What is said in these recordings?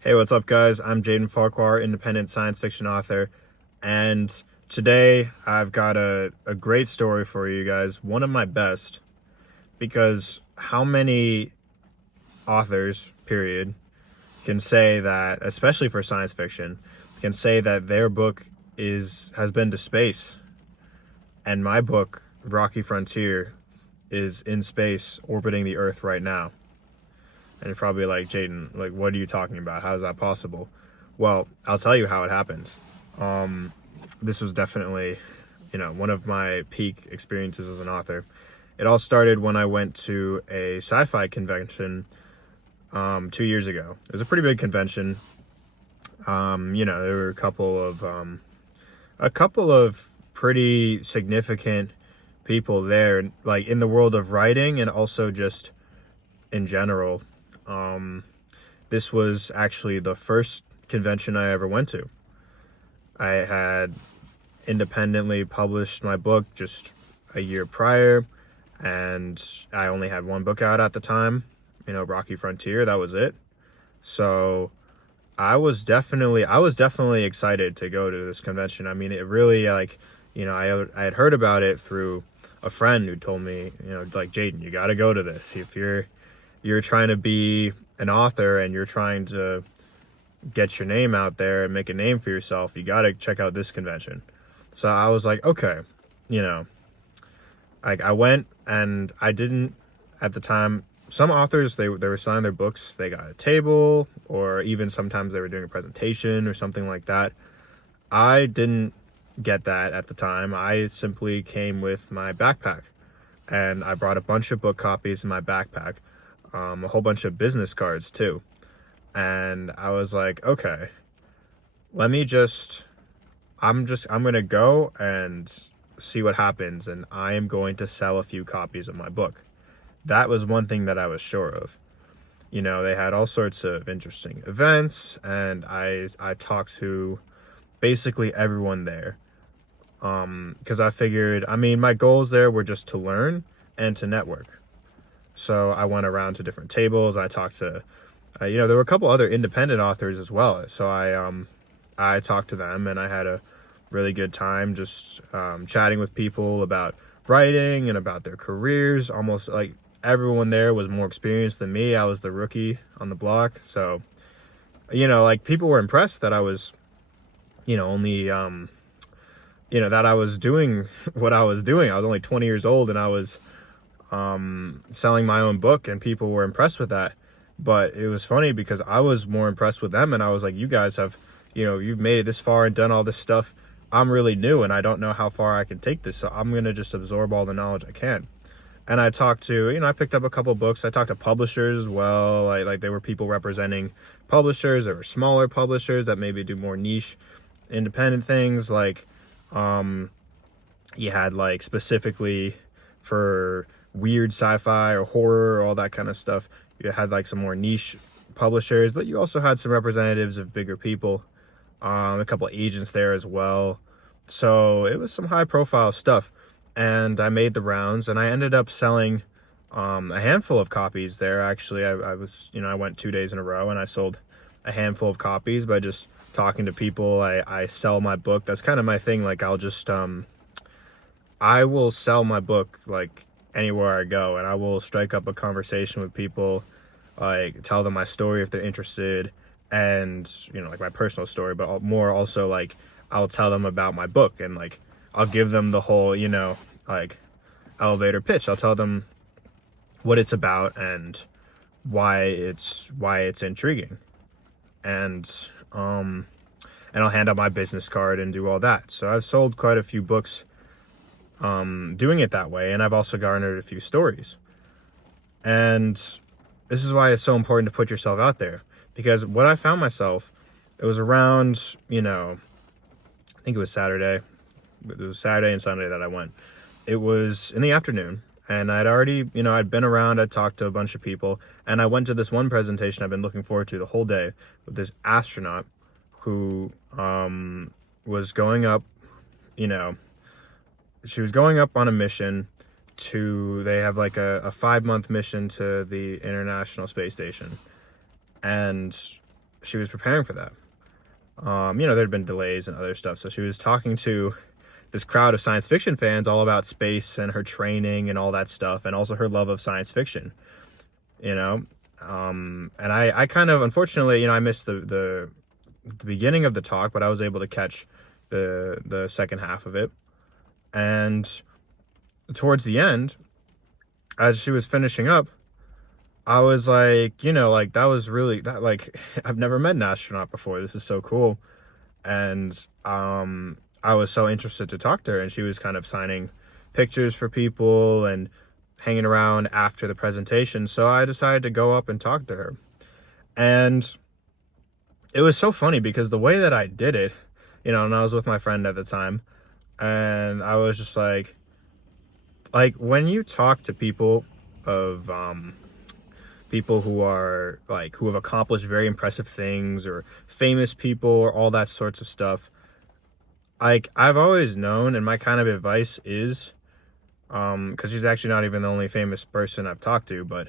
Hey, what's up, guys? I'm Jaden Farquhar, independent science fiction author, and today I've got a great story for you guys. One of my best, because how many authors, period, can say that, especially for science fiction, can say that their book has been to space, and my book, Rocky Frontier, is in space orbiting the Earth right now. And you're probably like, Jaden, like, what are you talking about? How is that possible? Well, I'll tell you how it happened. This was definitely, one of my peak experiences as an author. It all started when I went to a sci-fi convention 2 years ago. It was a pretty big convention. There were a couple of pretty significant people there, like in the world of writing and also just in general. This was actually the first convention I ever went to. I had independently published my book just a year prior, and I only had one book out at the time, Rocky Frontier. That was it. So I was definitely excited to go to this convention. I mean, it really, I had heard about it through a friend who told me, like, Jaden, you got to go to this. If you're trying to be an author and you're trying to get your name out there and make a name for yourself, you got to check out this convention. So I was like, okay, you know, like I went, and I didn't at the time. Some authors, they were selling their books, they got a table, or even sometimes they were doing a presentation or something like that. I didn't get that at the time. I simply came with my backpack, and I brought a bunch of book copies in my backpack, a whole bunch of business cards too. And I was like, okay, let me just, I'm going to go and see what happens. And I am going to sell a few copies of my book. That was one thing that I was sure of. They had all sorts of interesting events, and I talked to basically everyone there. Because I figured, I mean, my goals there were just to learn and to network. So I went around to different tables. I talked to, there were a couple other independent authors as well. So I talked to them, and I had a really good time just chatting with people about writing and about their careers. Almost like everyone there was more experienced than me. I was the rookie on the block. So, like people were impressed that I was, only, that I was doing what I was doing. I was only 20 years old, and I was selling my own book, and people were impressed with that. But it was funny because I was more impressed with them, and I was like, you guys have, you've made it this far and done all this stuff. I'm really new, and I don't know how far I can take this, so I'm going to just absorb all the knowledge I can. And I talked to, I picked up a couple books. I talked to publishers as well. Like there were people representing publishers. There were smaller publishers that maybe do more niche independent things. Like you had like specifically for weird sci-fi or horror, all that kind of stuff. You had like some more niche publishers, but you also had some representatives of bigger people, a couple agents there as well. So it was some high profile stuff. And I made the rounds, and I ended up selling a handful of copies there. Actually, I was, I went 2 days in a row, and I sold a handful of copies by just talking to people. I sell my book. That's kind of my thing. Like I'll just, I will sell my book like anywhere I go, and I will strike up a conversation with people, like tell them my story if they're interested, and like my personal story, but more also like I'll tell them about my book, and like I'll give them the whole like elevator pitch. I'll tell them what it's about and why it's intriguing, and I'll hand out my business card and do all that. So I've sold quite a few books doing it that way, and I've also garnered a few stories. And this is why it's so important to put yourself out there, because what I found myself, it was around, I think it was Saturday. It was Saturday and Sunday that I went. It was in the afternoon, and I'd already, I'd been around, I'd talked to a bunch of people, and I went to this one presentation I've been looking forward to the whole day with this astronaut who was going up, she was going up on a mission they have like a 5-month mission to the International Space Station. And she was preparing for that. There'd been delays and other stuff. So she was talking to this crowd of science fiction fans all about space and her training and all that stuff, and also her love of science fiction, you know? And I kind of, unfortunately, I missed the beginning of the talk, but I was able to catch the second half of it. And towards the end, as she was finishing up, I was like, that was really that, like, I've never met an astronaut before. This is so cool. And I was so interested to talk to her, and she was kind of signing pictures for people and hanging around after the presentation. So I decided to go up and talk to her. And it was so funny because the way that I did it, and I was with my friend at the time, and I was just like when you talk to people of people who are who have accomplished very impressive things, or famous people, or all that sorts of stuff, I've always known, and my kind of advice is, because she's actually not even the only famous person I've talked to, but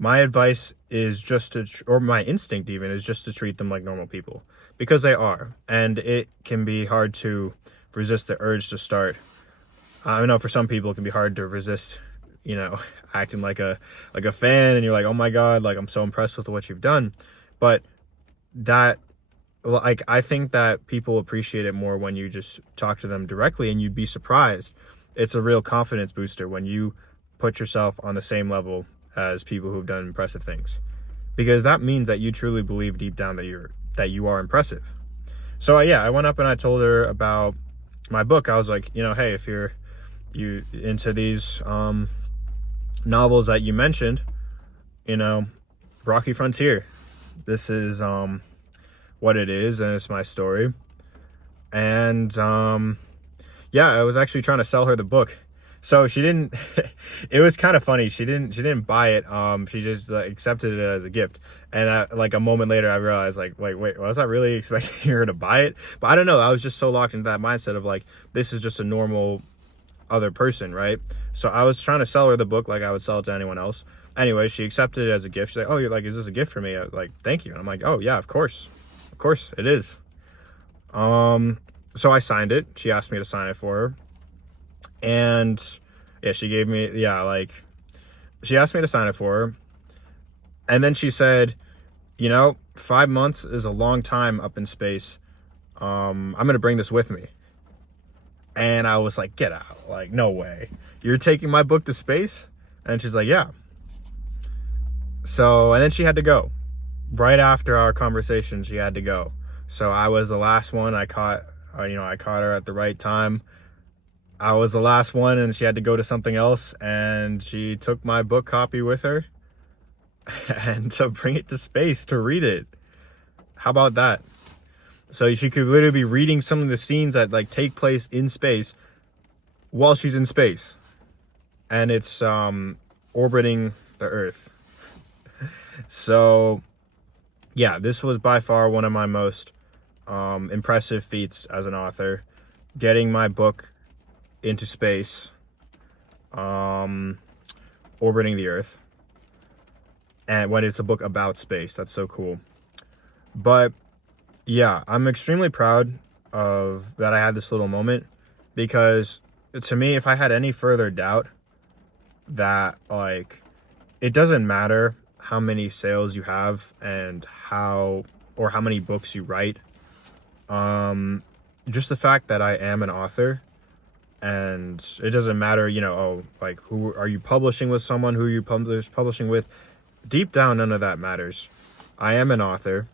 my advice is just to, or my instinct even, is just to treat them like normal people, because they are. And it can be hard to resist the urge to start. I know for some people it can be hard to resist, acting like a fan, and you're like, oh my God, I'm so impressed with what you've done. But that, I think that people appreciate it more when you just talk to them directly, and you'd be surprised. It's a real confidence booster when you put yourself on the same level as people who've done impressive things, because that means that you truly believe deep down that you are impressive. So I went up and I told her about my book. I was like, hey, if you into these novels that you mentioned, Rocky Frontier, this is what it is, and it's my story. And I was actually trying to sell her the book. So she didn't it was kind of funny. She didn't buy it. She just accepted it as a gift. And a moment later I realized, wait, was I really expecting her to buy it? But I don't know, I was just so locked into that mindset of this is just a normal other person, right? So I was trying to sell her the book like I would sell it to anyone else. Anyway, she accepted it as a gift. She's like, oh, you're is this a gift for me? I was like, thank you. And I'm like, oh yeah, of course it is. So I signed it. She asked me to sign it for her. And she gave me, she asked me to sign it for her. And then she said, 5 months is a long time up in space. I'm going to bring this with me. And I was like, get out. No way. You're taking my book to space? And she's like, yeah. So, and then she had to go. Right after our conversation, she had to go. So I was the last one. I caught her at the right time. I was the last one, and she had to go to something else, and she took my book copy with her and to bring it to space to read it. How about that? So she could literally be reading some of the scenes that take place in space while she's in space, and it's orbiting the Earth. So this was by far one of my most impressive feats as an author, getting my book into space, orbiting the Earth, and when it's a book about space. That's so cool. But I'm extremely proud of that I had this little moment, because to me, if I had any further doubt that it doesn't matter how many sales you have and how many books you write, just the fact that I am an author, and it doesn't matter, who are you publishing with, someone who you publishing with, deep down, none of that matters. I am an author,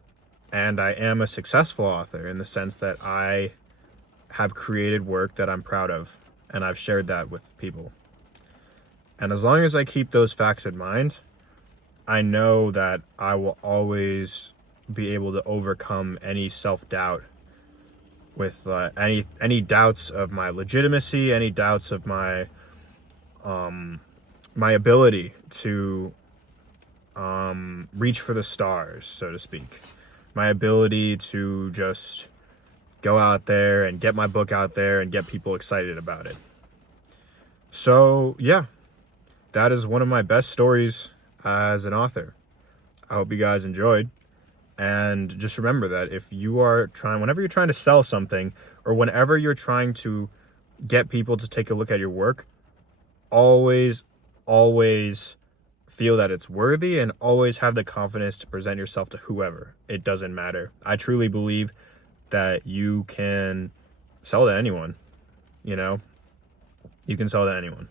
and I am a successful author in the sense that I have created work that I'm proud of, and I've shared that with people. And as long as I keep those facts in mind, I know that I will always be able to overcome any self-doubt with any doubts of my legitimacy, any doubts of my my ability to reach for the stars, so to speak. My ability to just go out there and get my book out there and get people excited about it. So that is one of my best stories as an author. I hope you guys enjoyed. And just remember that whenever you're trying to sell something, or whenever you're trying to get people to take a look at your work, always, always feel that it's worthy, and always have the confidence to present yourself to whoever. It doesn't matter. I truly believe that you can sell to anyone, you know? You can sell to anyone.